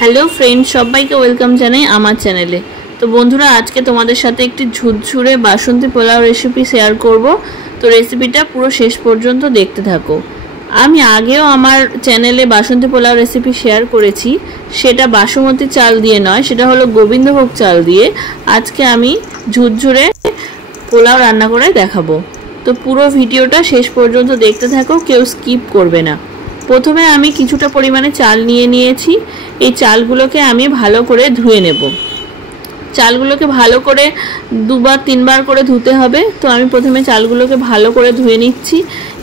Hello friend, সবাইকে welcome জানাই আমার চ্যানেলে। তো বন্ধুরা, আজকে তোমাদের সাথে একটি ঝুরঝুরে বাসন্তী পোলাও রেসিপি শেয়ার করব। তো রেসিপিটা পুরো শেষ পর্যন্ত দেখতে থাকো। আমি আগেও আমার চ্যানেলে বাসন্তী পোলাও রেসিপি শেয়ার করেছি, সেটা বাসমতি চাল দিয়ে নয়, সেটা হলো গোবিন্দভোগ চাল দিয়ে। আজকে আমি ঝুরঝুরে পোলাও রান্না করে দেখাবো। তো পুরো ভিডিওটা শেষ পর্যন্ত দেখতে থাকো, কেউ স্কিপ করবে না। প্রথমে আমি কিছুটা পরিমাণে চাল নিয়েছি। এই চালগুলোকে আমি ভালো করে ধুয়ে নেব। চালগুলোকে ভালো করে দুবার তিনবার করে ধুতে হবে। তো আমি প্রথমে চালগুলোকে ভালো করে ধুয়ে নিচ্ছি।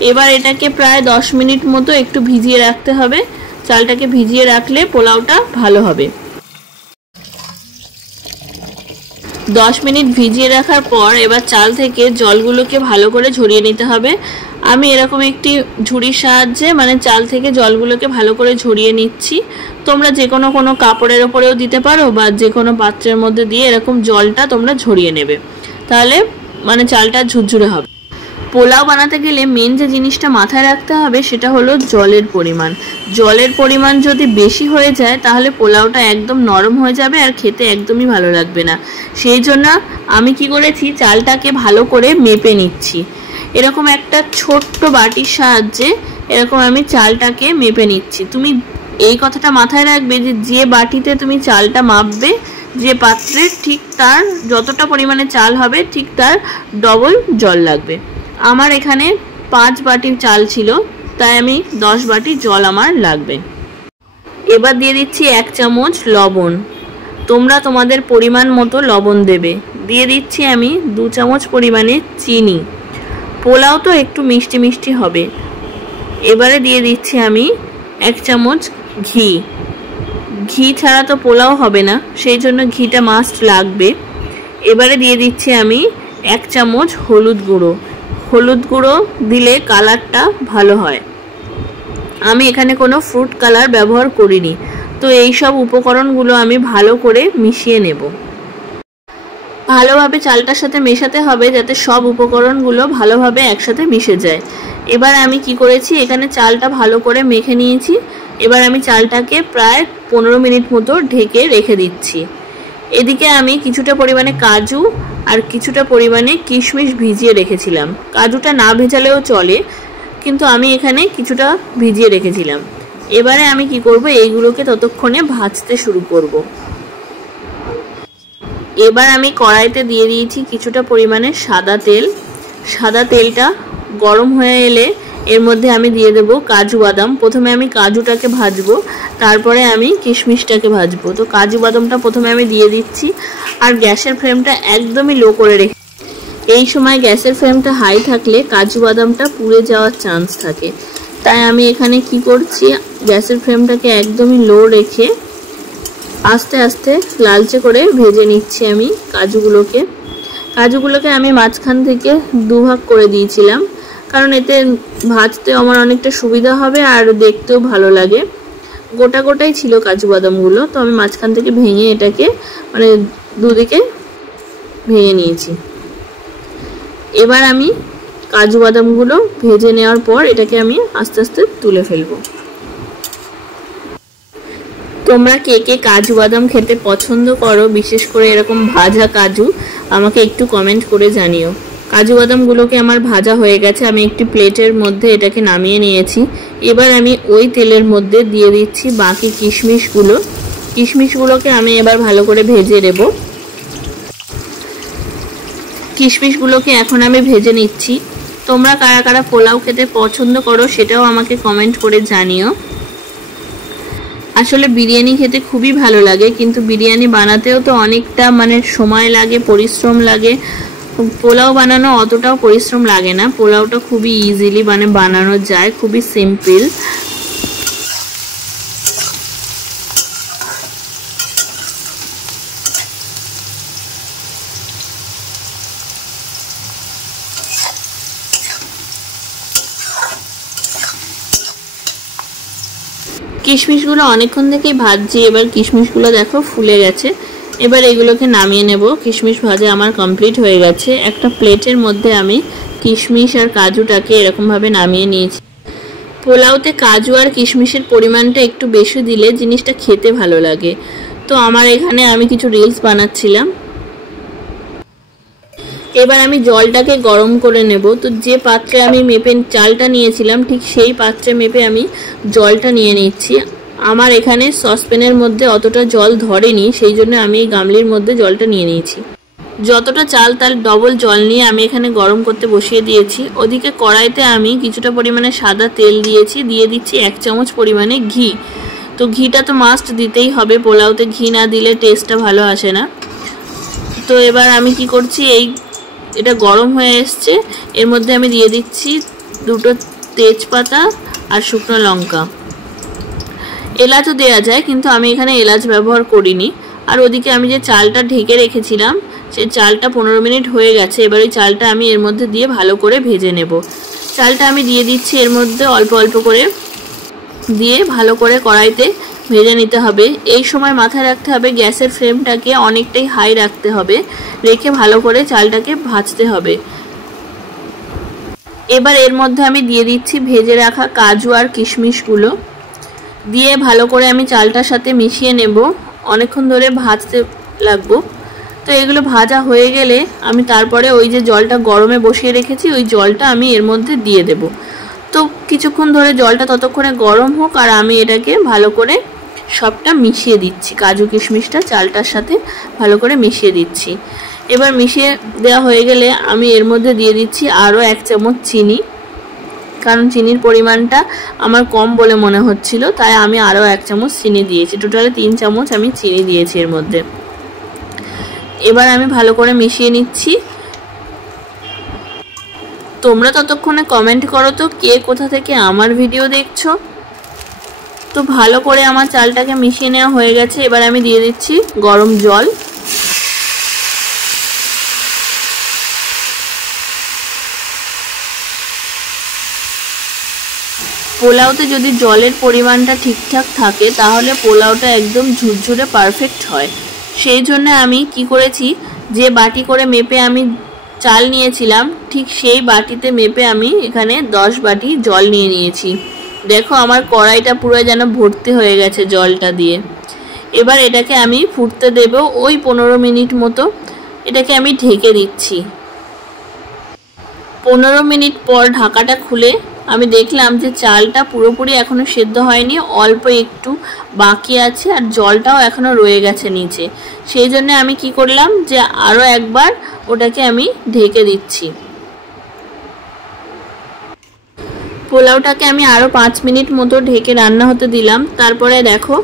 এবার এটাকে প্রায় 10 মিনিট মতো একটু ভিজিয়ে রাখতে হবে। চালটাকে ভিজিয়ে রাখলে পোলাওটা ভালো হবে। 10 মিনিট ভিজিয়ে রাখার পর এবার চাল থেকে জলগুলোকে ভালো করে ঝরিয়ে নিতে হবে। আমি এরকম একটি ঝুড়ির সাহায্যে চাল থেকে জলগুলোকে ভালো করে ঝরিয়ে নিচ্ছি। তোমরা যে কোনো কাপড়ের ওপরেও দিতে পারো বা যে কোনো পাত্রের মধ্যে দিয়ে এরকম জলটা তোমরা ঝরিয়ে নেবে, তাহলে চালটা ঝুরঝুরে হবে। পোলাও বানাতে গেলে মেন যে জিনিসটা মাথায় রাখতে হবে সেটা হলো জলের পরিমাণ। জলের পরিমাণ যদি বেশি হয়ে যায় তাহলে পোলাওটা একদম নরম হয়ে যাবে আর খেতে একদমই ভালো লাগবে না। সেই জন্য আমি কি করেছি, চালটাকে ভালো করে মেপে নিচ্ছি। এরকম একটা ছোট্ট বাটির সাহায্যে এরকম আমি চালটাকে মেপে নিচ্ছি। তুমি এই কথাটা মাথায় রাখবে যে বাটিতে তুমি চালটা মাপবে, যে পাত্রে ঠিক তার যতটা পরিমাণে চাল হবে ঠিক তার ডবল জল লাগবে। আমার এখানে 5 বাটি চাল ছিল, তাই আমি 10 বাটি জল আমার লাগবে। এবার দিয়ে দিচ্ছি 1 চামচ লবণ। তোমরা তোমাদের পরিমাণ মতো লবণ দেবে। দিয়ে দিচ্ছি আমি 2 চামচ পরিমাণে চিনি। পোলাও তো একটু মিষ্টি মিষ্টি হবে। এবারে দিয়ে দিচ্ছি আমি 1 চামচ ঘি। ঘি ছাড়া তো পোলাও হবে না, সেই জন্য ঘিটা মাস্ট লাগবে। এবারে দিয়ে দিচ্ছি আমি 1 চামচ হলুদ গুঁড়ো। হলুদ গুঁড়ো দিলে কালারটা ভালো হয়। আমি এখানে কোনো ফ্রুট কালার ব্যবহার করিনি। তো এই সব উপকরণগুলো আমি ভালো করে মিশিয়ে নেব। ভালোভাবে চালটার সাথে মেশাতে হবে যাতে সব উপকরণগুলো ভালোভাবে একসাথে মিশে যায়। এবার আমি কি করেছি, এখানে চালটা ভালো করে মেখে নিয়েছি। এবার আমি চালটাকে প্রায় 15 মিনিট মতো ঢেকে রেখে দিচ্ছি। এদিকে আমি কিছুটা পরিমাণে কাজু আর কিছুটা পরিমাণে কিশমিশ ভিজিয়ে রেখেছিলাম। কাজুটা না ভেজালেও চলে, কিন্তু আমি এখানে কিছুটা ভিজিয়ে রেখেছিলাম। এবারে আমি কি করব, এইগুলোকে ততক্ষণে ভাজতে শুরু করব। এবার আমি কড়াইতে দিয়ে দিয়েছি কিছুটা পরিমাণে সাদা তেল। সাদা তেলটা গরম হয়ে এলে এর মধ্যে আমি দিয়ে দেব কাজু বাদাম। প্রথমে আমি কাজুটাকে ভাজবো, তারপরে আমি কিশমিশটাকে ভাজবো। তো কাজু বাদামটা প্রথমে আমি দিয়ে দিচ্ছি আর গ্যাসের ফ্লেমটা একদমই লো করে রেখে। এই সময় গ্যাসের ফ্লেমটা হাই থাকলে কাজু বাদামটা পুড়ে যাওয়ার চান্স থাকে। তাই আমি এখানে কি করছি, গ্যাসের ফ্লেমটাকে একদমই লো রেখে আস্তে আস্তে লালচে করে ভেজে নিচ্ছি আমি কাজুগুলোকে আমি মাঝখান থেকে দুভাগ করে দিয়েছিলাম, কারণ এতে ভাজতে আমার অনেকটা সুবিধা হবে আর দেখতেও ভালো লাগে। গোটা গোটাই ছিল কাজু বাদামগুলো, তো আমি মাঝখান থেকে ভেঙে এটাকে দুদিকে ভেঙে নিয়েছি। এবার আমি কাজু বাদামগুলো ভেজে নেওয়ার পর এটাকে আমি আস্তে আস্তে তুলে ফেলবো। তোমরা কে কে কাজু বাদাম খেতে পছন্দ করো, বিশেষ করে এরকম ভাজা কাজু, আমাকে একটু কমেন্ট করে জানিও। কাজু বাদামগুলোকে আমার ভাজা হয়ে গেছে, আমি একটি প্লেটের মধ্যে এটাকে নামিয়ে নিয়েছি। এবার আমি ওই তেলের মধ্যে দিয়ে দিচ্ছি বাকি কিশমিশগুলোকে আমি এবার ভালো করে ভেজে নেব। কিশমিশগুলোকে এখন আমি ভেজে নিচ্ছি। তোমরা কারা কারা পোলাও খেতে পছন্দ করো সেটাও আমাকে কমেন্ট করে জানিও। আসলে বিরিয়ানি খেতে খুবই ভালো লাগে, কিন্তু বিরিয়ানি বানাতেও তো অনেকটা সময় লাগে, পরিশ্রম লাগে। পোলাও বানানো অতটাও পরিশ্রম লাগে না। পোলাওটা খুবই ইজিলি বানানো যায়, খুবই সিম্পল। কিশমিশগুলো অনেকক্ষণ থেকেই ভাজছি। এবার কিশমিশগুলো দেখো ফুলে গেছে। এবার এগুলোকে নামিয়ে নেব। কিশমিশ ভাজা আমার কমপ্লিট হয়ে গেছে। একটা প্লেটের মধ্যে আমি কিশমিশ আর কাজুটাকে এরকমভাবে নামিয়ে নিয়েছি। পোলাওতে কাজু আর কিশমিশের পরিমাণটা একটু বেশি দিলে জিনিসটা খেতে ভালো লাগে। তো আমার এখানে আমি কিছু রিলস বানাচ্ছিলাম। এবার আমি জলটাকে গরম করে নেব। তো যে পাত্রে আমি মেপে চালটা নিয়েছিলাম ঠিক সেই পাত্রে মেপে আমি জলটা নিয়ে নিচ্ছি। আমার এখানে সসপ্যানের মধ্যে অতটা জল ধরেনি, সেই জন্য আমি এই গামলির মধ্যে জলটা নিয়ে নিয়েছি। যতটা চাল তার ডবল জল নিয়ে আমি এখানে গরম করতে বসিয়ে দিয়েছি। ওদিকে কড়াইতে আমি কিছুটা পরিমাণে সাদা তেল দিয়েছি, দিয়ে দিচ্ছি 1 চামচ পরিমাণে ঘি। তো ঘিটা তো মাস্ট দিতেই হবে, পোলাওতে ঘি না দিলে টেস্টটা ভালো আসে না। তো এবার আমি কি করছি, এটা গরম হয়ে এসছে, এর মধ্যে আমি দিয়ে দিচ্ছি 2টো তেজপাতা আর শুকনো লঙ্কা। এলাচও দেওয়া যায়, কিন্তু আমি এখানে এলাচ ব্যবহার করিনি। আর ওদিকে আমি যে চালটা ঢেকে রেখেছিলাম সেই চালটা 15 মিনিট হয়ে গেছে। এবার ওই চালটা আমি এর মধ্যে দিয়ে ভালো করে ভেজে নেব। চালটা আমি দিয়ে দিচ্ছি এর মধ্যে অল্প অল্প করে দিয়ে ভালো করে কড়াইতে ভেজে নিতে হবে। এই সময় মাথায় রাখতে হবে গ্যাসের ফ্লেমটাকে অনেকটাই হাই রাখতে হবে, রেখে ভালো করে চালটাকে ভাজতে হবে। এবার এর মধ্যে আমি দিয়ে দিচ্ছি ভেজে রাখা কাজু আর কিশমিশগুলো, দিয়ে ভালো করে আমি চালটার সাথে মিশিয়ে নেব। অনেকক্ষণ ধরে ভাজতে লাগবো। তো এগুলো ভাজা হয়ে গেলে আমি তারপরে ওই যে জলটা গরমে বসিয়ে রেখেছি ওই জলটা আমি এর মধ্যে দিয়ে দেব। তো কিছুক্ষণ ধরে জলটা ততক্ষণে গরম হোক আর আমি এটাকে ভালো করে সবটা মিশিয়ে দিচ্ছি। কাজু কিশমিশটা চালটার সাথে ভালো করে মিশিয়ে দিচ্ছি। এবার মিশিয়ে দেওয়া হয়ে গেলে আমি এর মধ্যে দিয়ে দিচ্ছি আরও 1 চামচ চিনি, কারণ চিনির পরিমাণটা আমার কম বলে মনে হচ্ছিল, তাই আমি আরও 1 চামচ চিনি দিয়েছি। টোটালে 3 চামচ আমি চিনি দিয়েছি এর মধ্যে। এবার আমি ভালো করে মিশিয়ে নিচ্ছি। তোমরা ততক্ষণে কমেন্ট করো তো কে কোথা থেকে আমার ভিডিও দেখছো। তো ভালো করে আমার চালটাকে মিশিয়ে নেওয়া হয়ে গেছে। এবার আমি দিয়ে দিচ্ছি গরম জল। পোলাওতে যদি জলের পরিমাণটা ঠিকঠাক থাকে তাহলে পোলাওটা একদম ঝুরঝুরে পারফেক্ট হয়। সেই জন্য আমি কি করেছি, যে বাটি করে মেপে আমি চাল নিয়েছিলাম ঠিক সেই বাটিতে মেপে আমি এখানে 10 বাটি জল নিয়ে নিয়েছি। দেখো আমার কড়াইটা পুরো যেন ভর্তি হয়ে গেছে জলটা দিয়ে। এবার এটাকে আমি ফুটতে দেব ওই 15 মিনিট মতো। এটাকে আমি ঢেকে দিচ্ছি। 15 মিনিট পর ঢাকাটা খুলে আমি দেখলাম যে চালটা পুরোপুরি এখনো সেদ্ধ হয়নি, অল্প একটু বাকি আছে আর জলটাও এখনো রয়ে গেছে নিচে। সেই জন্য আমি কি করলাম যে আরও একবার ওটাকে আমি ঢেকে দিচ্ছি। পোলাওটাকে আমি আরও 5 মিনিট মতো ঢেকে রান্না হতে দিলাম। তারপরে দেখো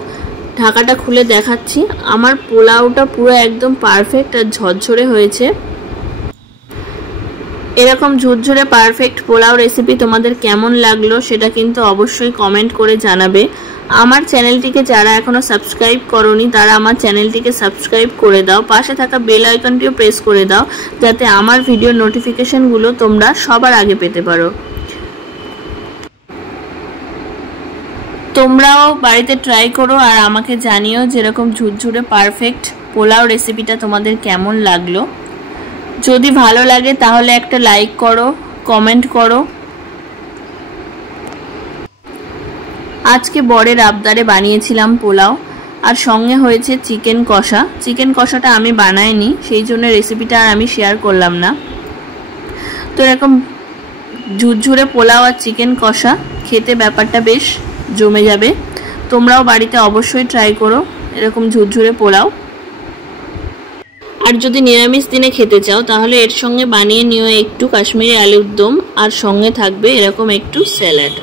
ঢাকাটা খুলে দেখাচ্ছি, আমার পোলাওটা পুরো একদম পারফেক্ট আর ঝরঝরে হয়েছে। এরকম ঝুরঝুরে পারফেক্ট পোলাও রেসিপি তোমাদের কেমন লাগলো সেটা কিন্তু অবশ্যই কমেন্ট করে জানাবে। আমার চ্যানেলটিকে যারা এখনো সাবস্ক্রাইব করোনি তারা আমার চ্যানেলটিকে সাবস্ক্রাইব করে দাও, পাশে থাকা বেল আইকনটিও প্রেস করে দাও যাতে আমার ভিডিওর নোটিফিকেশনগুলো তোমরা সবার আগে পেতে পারো। তোমরাও বাড়িতে ট্রাই করো আর আমাকে জানিও যেরকম ঝুরঝুরে পারফেক্ট পোলাও রেসিপিটা তোমাদের কেমন লাগলো। যদি ভালো লাগে তাহলে একটা লাইক করো, কমেন্ট করো। আজকে বরের আবদারে বানিয়েছিলাম পোলাও, আর সঙ্গে হয়েছে চিকেন কষা। চিকেন কষাটা আমি বানাইনি, সেই জন্য রেসিপিটা আর আমি শেয়ার করলাম না। তো এরকম ঝুরঝুরে পোলাও আর চিকেন কষা খেতে ব্যাপারটা বেশ জমে যাবে। তোমরাও বাড়িতে অবশ্যই ট্রাই করো এরকম ঝুরঝুরে পোলাও। আর যদি নিরামিষ দিনে খেতে চাও তাহলে এর সঙ্গে বানিয়ে নিও একটু কাশ্মীরি আলুর দম, আর সঙ্গে থাকবে এরকম একটু স্যালাড।